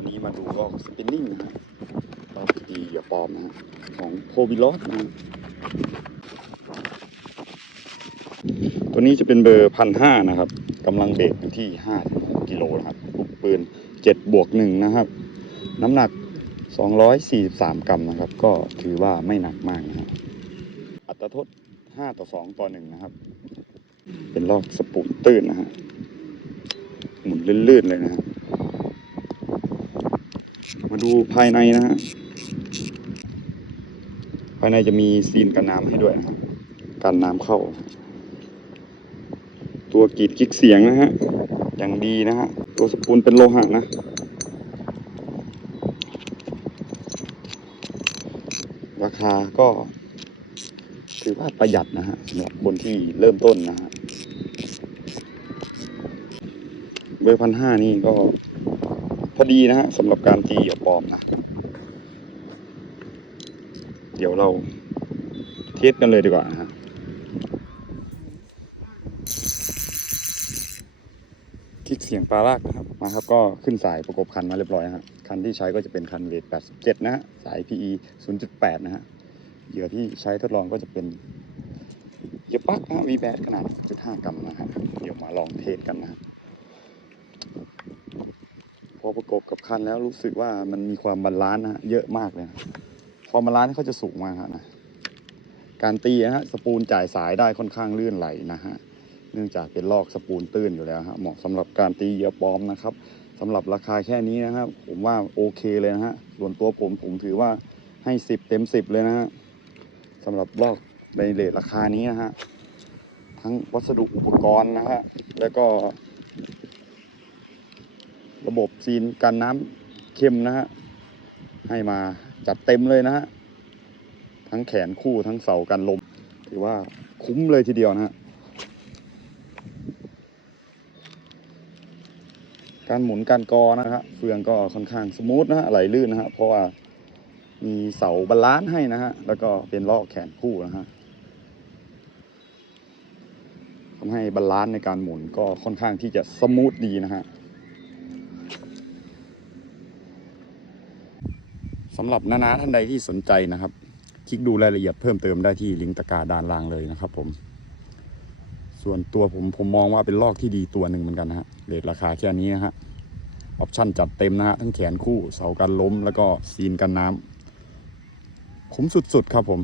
วันนี้มาดูลอกสปินนิ่งนะฮะลอกตีเหยื่อปลอมนะฮะของโคบิลอสนะตัวนี้จะเป็นเบอร์พันห้านะครับกำลังเบรกอยู่ที่ห้ากิโลนะครับลูกปืนเจ็ดบวกหนึ่งนะครับ น้ำหนัก243กรัมนะครับ ก็ถือว่าไม่หนักมากนะฮะอัตราโทษ5ต่อ2ต่อ1นะครับ เป็นลอกสปูนตื้นนะฮะหมุนลื่นๆเลยนะฮะ มาดูภายในนะฮะ ภายในจะมีซีนกันน้ำให้ด้วยนะฮะกันน้ำเข้า ตัวกรีดกิ๊กเสียงนะฮะ อย่างดีนะฮะ ตัวสปูนเป็นโลหะนะราคาก็ ถือว่าประหยัดนะฮะสำหรับคนที่เริ่มต้นนะฮะเบอร์พันห้านี่ก็ พอดีนะฮะสำหรับการตีเหยื่อปลอมนะ เดี๋ยวเราเทสกันเลยดีกว่านะฮะคลิกเสียงปลาลากนะครับมาครับก็ขึ้นสายประกบคันมาเรียบร้อยฮะคันที่ใช้ก็จะเป็นคันเวท87 นะฮะสาย PE 0.8 นะฮะเหยื่อที่ใช้ทดลองก็จะเป็นเหยื่อปักนะ V8 ขนาด 1.5 กรัมนะฮะเดี๋ยวมาลองเทสกันนะ อประกบกับคันแล้วรู้สึกว่ามันมีความบาลานซ์นะเยอะมากเลยนะความบาลานเขาจะสูงมากนะ การตีนะฮะสปูลจ่ายสายได้ค่อนข้างลื่นไหลนะฮะ เนื่องจากเป็นลอกสปูลตื้นอยู่แล้วฮะ เหมาะสำหรับการตีเหยื่อปลอมนะครับสำหรับราคาแค่นี้นะครับ ผมว่าโอเคเลยนะฮะ ส่วนตัวผมผมถือว่าให้10เต็ม10เลยนะฮะสำหรับลอกในเลทราคานี้นะฮะ ทั้งวัสดุอุปกรณ์นะฮะ แล้วก็ ระบบซีนกันน้ำเค็มนะฮะให้มาจัดเต็มเลยนะฮะทั้งแขนคู่ทั้งเสากันลม ถือว่าคุ้มเลยทีเดียวนะฮะการหมุนการกอนะฮะเฟืองก็ค่อนข้างสมูทนะฮะไหลลื่นนะฮะเพราะว่ามีเสาบาลานซ์ให้นะฮะแล้วก็เป็นลอกแขนคู่นะฮะทำให้บาลานซ์ในการหมุนก็ค่อนข้างที่จะสมูทดีนะฮะ สำหรับนานาท่านใดที่สนใจนะครับ คลิกดูรายละเอียดเพิ่มเติมได้ที่ลิงก์ตะกร้าด้านล่างเลยนะครับ ผม ส่วนตัวผมผมมองว่าเป็นลอกที่ดีตัวหนึ่งเหมือนกันนะฮะเรทราคาแค่นี้นะฮะออปชั่นจัดเต็มนะฮะทั้งแขนคู่เสากันล้มแล้วก็ซีนกันน้ำคุ้มสุดๆครับผม